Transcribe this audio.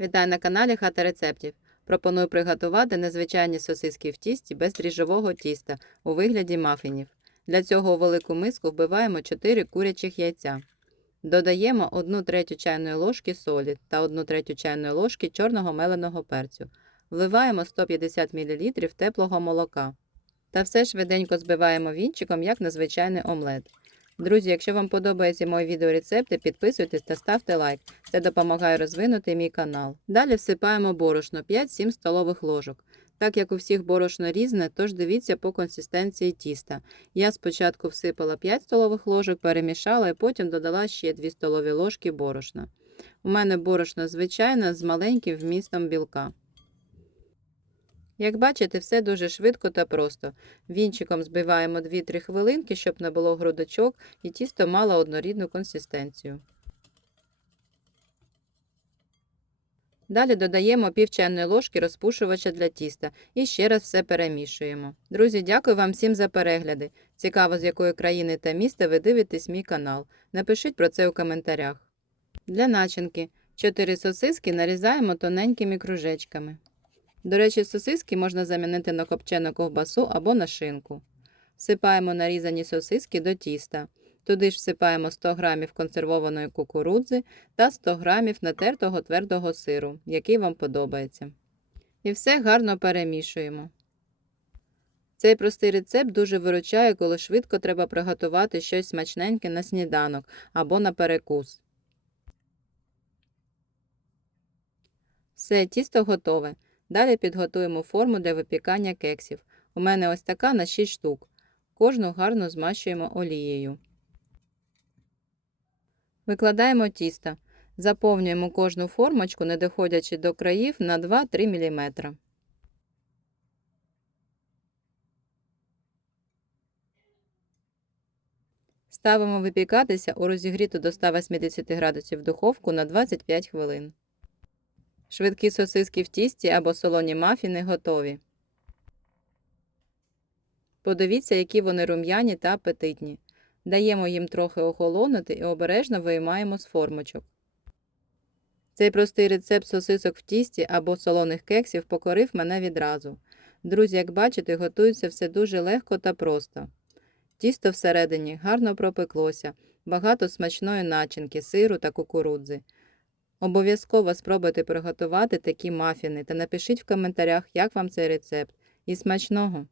Вітаю на каналі Хата рецептів. Пропоную приготувати незвичайні сосиски в тісті без дріжджового тіста у вигляді мафінів. Для цього у велику миску вбиваємо 4 курячих яйця. Додаємо 1 третю чайної ложки солі та 1 третю чайної ложки чорного меленого перцю. Вливаємо 150 мл теплого молока. Та все швиденько збиваємо вінчиком, як на звичайний омлет. Друзі, якщо вам подобаються мої відеорецепти, підписуйтесь та ставте лайк. Це допомагає розвинути мій канал. Далі всипаємо борошно 5-7 столових ложок. Так як у всіх борошно різне, тож дивіться по консистенції тіста. Я спочатку всипала 5 столових ложок, перемішала і потім додала ще 2 столові ложки борошна. У мене борошно звичайне з маленьким вмістом білка. Як бачите, все дуже швидко та просто. Вінчиком збиваємо 2-3 хвилинки, щоб не було грудочок і тісто мало однорідну консистенцію. Далі додаємо пів чайної ложки розпушувача для тіста і ще раз все перемішуємо. Друзі, дякую вам всім за перегляди. Цікаво, з якої країни та міста ви дивитесь мій канал. Напишіть про це у коментарях. Для начинки 4 сосиски нарізаємо тоненькими кружечками. До речі, сосиски можна замінити на копчену ковбасу або на шинку. Всипаємо нарізані сосиски до тіста. Туди ж всипаємо 100 г консервованої кукурудзи та 100 г натертого твердого сиру, який вам подобається. І все гарно перемішуємо. Цей простий рецепт дуже виручає, коли швидко треба приготувати щось смачненьке на сніданок або на перекус. Все, тісто готове. Далі підготуємо форму для випікання кексів. У мене ось така на 6 штук. Кожну гарно змащуємо олією. Викладаємо тісто. Заповнюємо кожну формочку, не доходячи до країв на 2-3 мм. Ставимо випікатися у розігріту до 180 градусів духовку на 25 хвилин. Швидкі сосиски в тісті або солоні мафіни готові. Подивіться, які вони рум'яні та апетитні. Даємо їм трохи охолонути і обережно виймаємо з формочок. Цей простий рецепт сосисок в тісті або солоних кексів покорив мене відразу. Друзі, як бачите, готується все дуже легко та просто. Тісто всередині гарно пропеклося, багато смачної начинки, сиру та кукурудзи. Обов'язково спробуйте приготувати такі мафіни та напишіть в коментарях, як вам цей рецепт. І смачного!